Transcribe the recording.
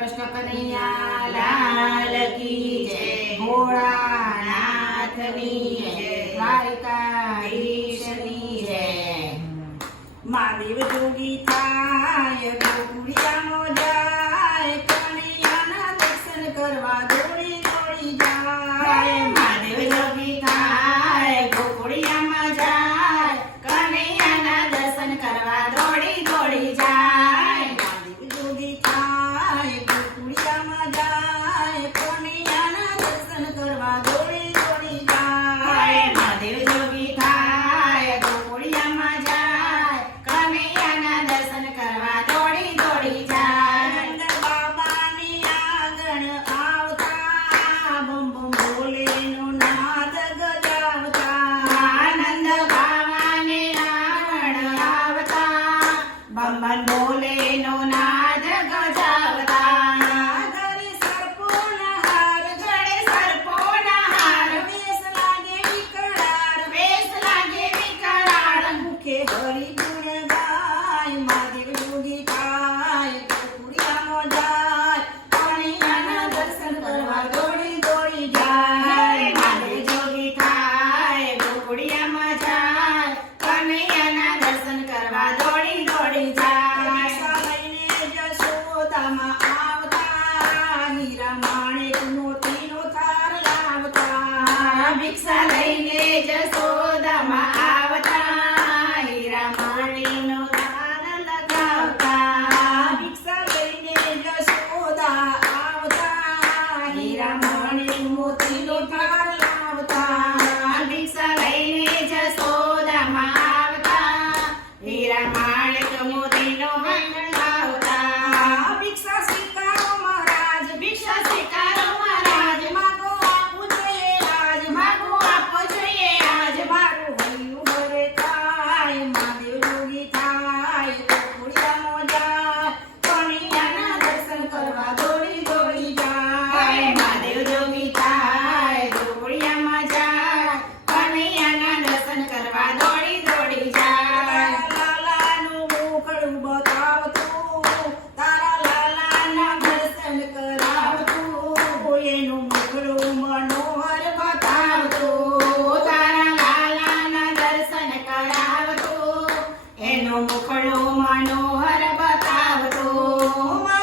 કૃષ્ણ કનૈયા લાલ કી જય. ભોળાનાથની જય. દ્વારિકાધીશની જય. મહાદેવ જોગી માણેક નો તીનો લાવતા. ભિક્ષા લઈને જસોદામાં આવતા હીરા માણેક નો લગાવતા. ભિક્ષા લઈને જસોદા આવતા હીરા માણેક થાર લાવતા. ભિક્ષા લઈને જસોદામાં આવતા હીરા માણેક મોતી નો આપણો મનોહર બતાવતો.